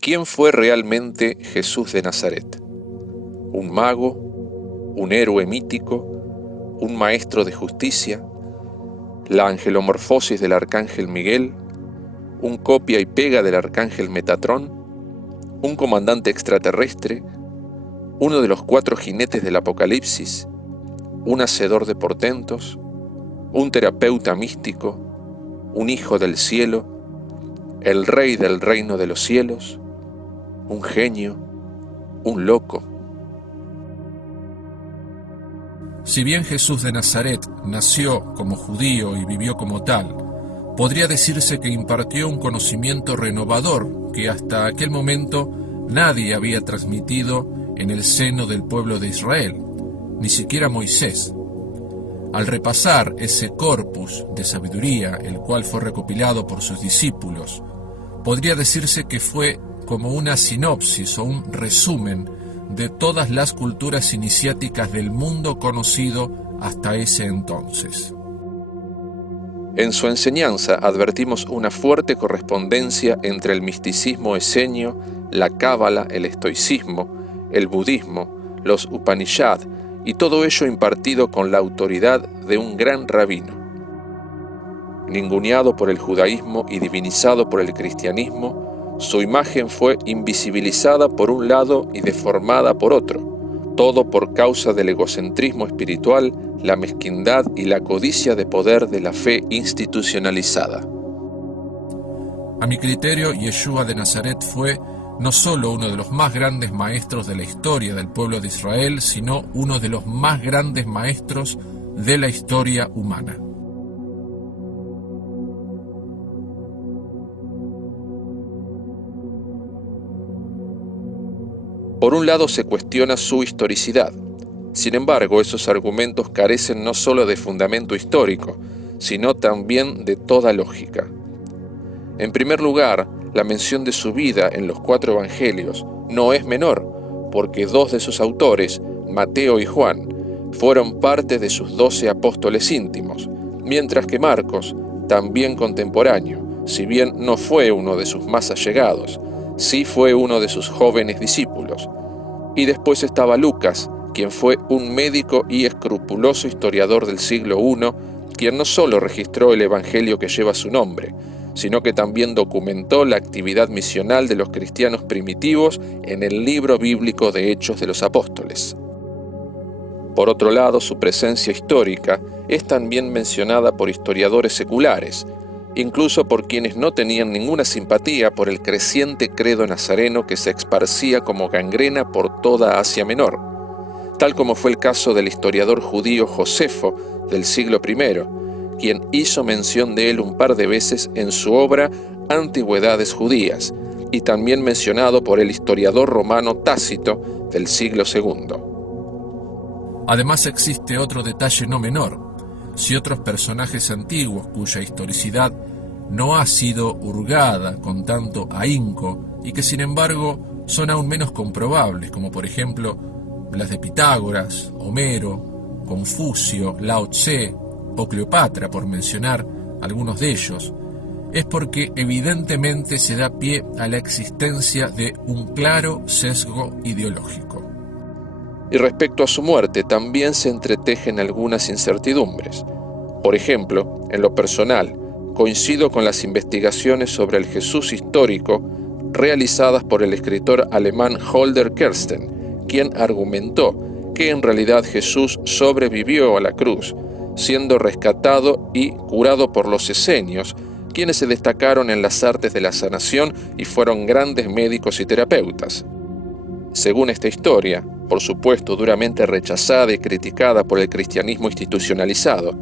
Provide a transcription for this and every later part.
¿Quién fue realmente Jesús de Nazaret? ¿Un mago? ¿Un héroe mítico? ¿Un maestro de justicia? ¿La angelomorfosis del arcángel Miguel? ¿Un copia y pega del arcángel Metatrón? ¿Un comandante extraterrestre? ¿Uno de los 4 jinetes del Apocalipsis? ¿Un hacedor de portentos? ¿Un terapeuta místico? ¿Un hijo del cielo? ¿El rey del reino de los cielos? ¿Un genio? ¿Un loco? Si bien Jesús de Nazaret nació como judío y vivió como tal, podría decirse que impartió un conocimiento renovador que hasta aquel momento nadie había transmitido en el seno del pueblo de Israel, ni siquiera Moisés. Al repasar ese corpus de sabiduría, el cual fue recopilado por sus discípulos, podría decirse que fue como una sinopsis o un resumen de todas las culturas iniciáticas del mundo conocido hasta ese entonces. En su enseñanza advertimos una fuerte correspondencia entre el misticismo esenio, la cábala, el estoicismo, el budismo, los Upanishad y todo ello impartido con la autoridad de un gran rabino. Ninguneado por el judaísmo y divinizado por el cristianismo, su imagen fue invisibilizada por un lado y deformada por otro, todo por causa del egocentrismo espiritual, la mezquindad y la codicia de poder de la fe institucionalizada. A mi criterio, Yeshua de Nazaret fue no solo uno de los más grandes maestros de la historia del pueblo de Israel, sino uno de los más grandes maestros de la historia humana. Por un lado se cuestiona su historicidad. Sin embargo, esos argumentos carecen no solo de fundamento histórico, sino también de toda lógica. En primer lugar, la mención de su vida en los 4 evangelios no es menor, porque 2 de sus autores, Mateo y Juan, fueron parte de sus 12 apóstoles íntimos, mientras que Marcos, también contemporáneo, si bien no fue uno de sus más allegados, sí fue uno de sus jóvenes discípulos. Y después estaba Lucas, quien fue un médico y escrupuloso historiador del siglo I, quien no solo registró el evangelio que lleva su nombre, sino que también documentó la actividad misional de los cristianos primitivos en el libro bíblico de Hechos de los Apóstoles. Por otro lado, su presencia histórica es también mencionada por historiadores seculares, incluso por quienes no tenían ninguna simpatía por el creciente credo nazareno que se esparcía como gangrena por toda Asia Menor, tal como fue el caso del historiador judío Josefo del siglo I, quien hizo mención de él un par de veces en su obra Antigüedades Judías, y también mencionado por el historiador romano Tácito del siglo II. Además existe otro detalle no menor. Si otros personajes antiguos cuya historicidad no ha sido hurgada con tanto ahínco y que sin embargo son aún menos comprobables, como por ejemplo las de Pitágoras, Homero, Confucio, Lao Tse o Cleopatra, por mencionar algunos de ellos, es porque evidentemente se da pie a la existencia de un claro sesgo ideológico. Y respecto a su muerte también se entretejen algunas incertidumbres. Por ejemplo, en lo personal, coincido con las investigaciones sobre el Jesús histórico realizadas por el escritor alemán Holger Kersten, quien argumentó que en realidad Jesús sobrevivió a la cruz, siendo rescatado y curado por los esenios, quienes se destacaron en las artes de la sanación y fueron grandes médicos y terapeutas. Según esta historia, por supuesto duramente rechazada y criticada por el cristianismo institucionalizado,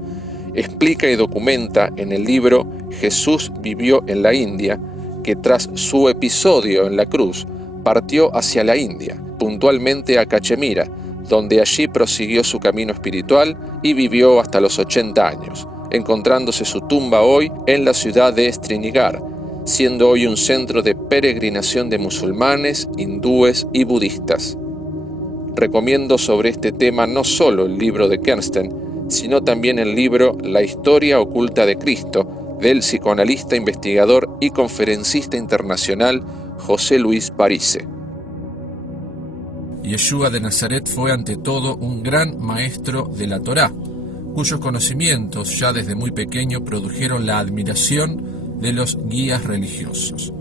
explica y documenta en el libro Jesús vivió en la India que tras su episodio en la cruz partió hacia la India, puntualmente a Cachemira, donde allí prosiguió su camino espiritual y vivió hasta los 80 años, encontrándose su tumba hoy en la ciudad de Srinagar, siendo hoy un centro de peregrinación de musulmanes, hindúes y budistas. Recomiendo sobre este tema no solo el libro de Kersten, sino también el libro La historia oculta de Cristo, del psicoanalista, investigador y conferencista internacional José Luis Parise. Yeshua de Nazaret fue ante todo un gran maestro de la Torá, cuyos conocimientos ya desde muy pequeño produjeron la admiración de los guías religiosos.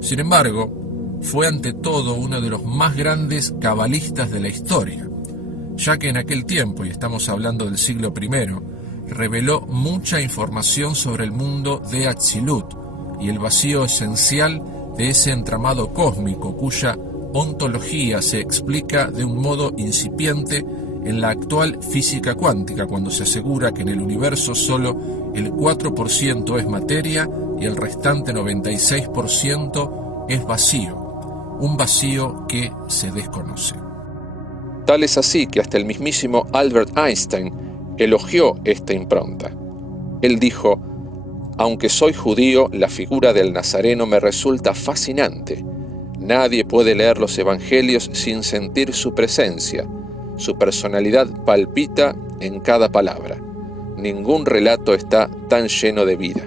Sin embargo, fue ante todo uno de los más grandes cabalistas de la historia, ya que en aquel tiempo, y estamos hablando del siglo I, reveló mucha información sobre el mundo de Atzilut y el vacío esencial de ese entramado cósmico cuya ontología se explica de un modo incipiente en la actual física cuántica, cuando se asegura que en el universo solo el 4% es materia y el restante 96% es vacío, un vacío que se desconoce. Tal es así que hasta el mismísimo Albert Einstein elogió esta impronta. Él dijo: aunque soy judío, la figura del Nazareno me resulta fascinante. Nadie puede leer los evangelios sin sentir su presencia. Su personalidad palpita en cada palabra. Ningún relato está tan lleno de vida.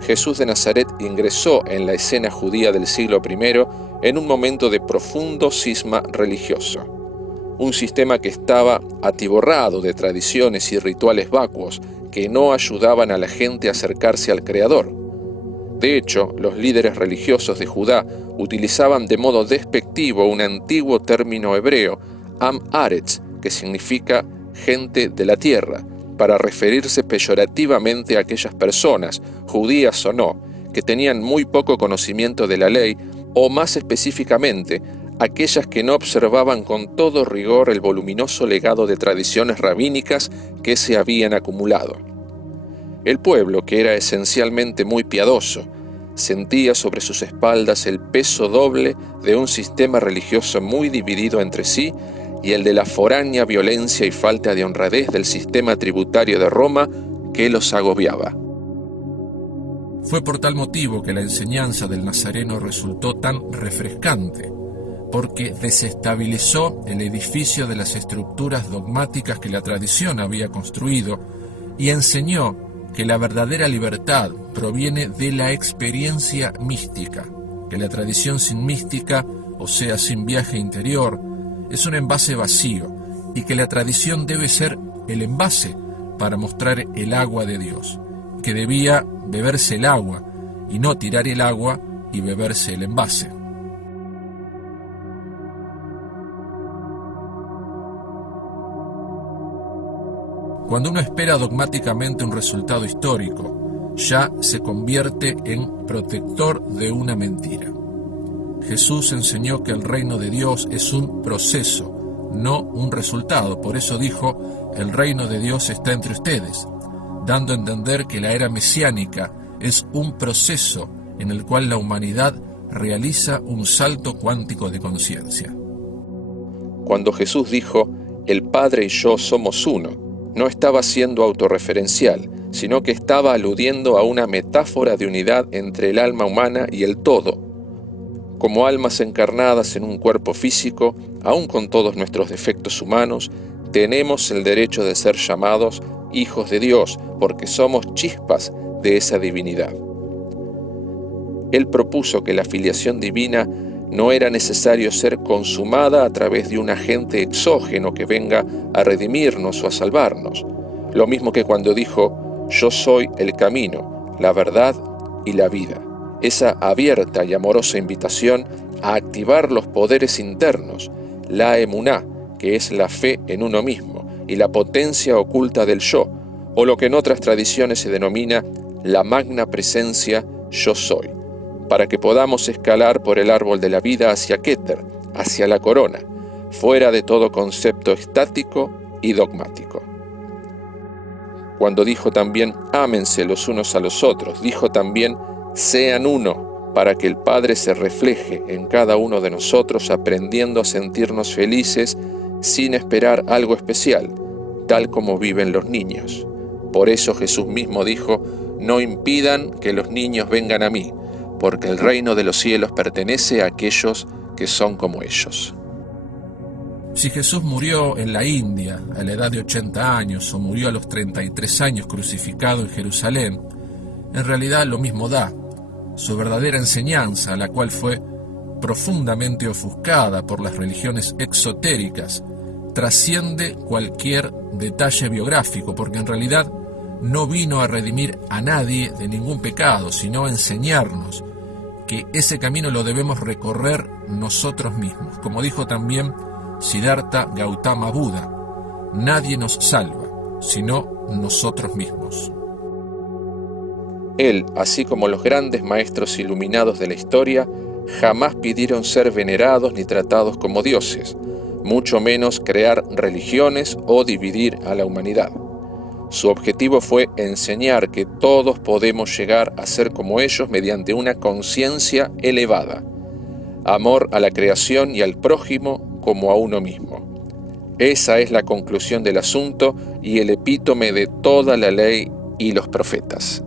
Jesús de Nazaret ingresó en la escena judía del siglo I en un momento de profundo cisma religioso. Un sistema que estaba atiborrado de tradiciones y rituales vacuos que no ayudaban a la gente a acercarse al Creador. De hecho, los líderes religiosos de Judá utilizaban de modo despectivo un antiguo término hebreo, Am Haaretz, que significa gente de la tierra, para referirse peyorativamente a aquellas personas, judías o no, que tenían muy poco conocimiento de la ley, o más específicamente, aquellas que no observaban con todo rigor el voluminoso legado de tradiciones rabínicas que se habían acumulado. El pueblo, que era esencialmente muy piadoso, sentía sobre sus espaldas el peso doble de un sistema religioso muy dividido entre sí y el de la foránea violencia y falta de honradez del sistema tributario de Roma que los agobiaba. Fue por tal motivo que la enseñanza del Nazareno resultó tan refrescante, porque desestabilizó el edificio de las estructuras dogmáticas que la tradición había construido y enseñó que la verdadera libertad proviene de la experiencia mística, que la tradición sin mística, o sea, sin viaje interior, es un envase vacío y que la tradición debe ser el envase para mostrar el agua de Dios, que debía beberse el agua y no tirar el agua y beberse el envase. Cuando uno espera dogmáticamente un resultado histórico, ya se convierte en protector de una mentira. Jesús enseñó que el reino de Dios es un proceso, no un resultado. Por eso dijo: el reino de Dios está entre ustedes, dando a entender que la era mesiánica es un proceso en el cual la humanidad realiza un salto cuántico de conciencia. Cuando Jesús dijo: el Padre y yo somos uno, no estaba siendo autorreferencial, sino que estaba aludiendo a una metáfora de unidad entre el alma humana y el todo. Como almas encarnadas en un cuerpo físico, aun con todos nuestros defectos humanos, tenemos el derecho de ser llamados hijos de Dios, porque somos chispas de esa divinidad. Él propuso que la filiación divina no era necesario ser consumada a través de un agente exógeno que venga a redimirnos o a salvarnos. Lo mismo que cuando dijo: yo soy el camino, la verdad y la vida. Esa abierta y amorosa invitación a activar los poderes internos, la emuná, que es la fe en uno mismo, y la potencia oculta del yo, o lo que en otras tradiciones se denomina la magna presencia yo soy, para que podamos escalar por el árbol de la vida hacia Keter, hacia la corona, fuera de todo concepto estático y dogmático. Cuando dijo también: ámense los unos a los otros, dijo también: sean uno, para que el Padre se refleje en cada uno de nosotros, aprendiendo a sentirnos felices sin esperar algo especial, tal como viven los niños. Por eso Jesús mismo dijo: no impidan que los niños vengan a mí, porque el reino de los cielos pertenece a aquellos que son como ellos. Si Jesús murió en la India a la edad de 80 años o murió a los 33 años crucificado en Jerusalén, en realidad lo mismo da. su verdadera enseñanza, la cual fue profundamente ofuscada por las religiones exotéricas, trasciende cualquier detalle biográfico, porque en realidad no vino a redimir a nadie de ningún pecado, sino a enseñarnos que ese camino lo debemos recorrer nosotros mismos. Como dijo también Siddhartha Gautama Buda, nadie nos salva, sino nosotros mismos. Él, así como los grandes maestros iluminados de la historia, jamás pidieron ser venerados ni tratados como dioses, mucho menos crear religiones o dividir a la humanidad. Su objetivo fue enseñar que todos podemos llegar a ser como ellos mediante una conciencia elevada, amor a la creación y al prójimo como a uno mismo. Esa es la conclusión del asunto y el epítome de toda la ley y los profetas.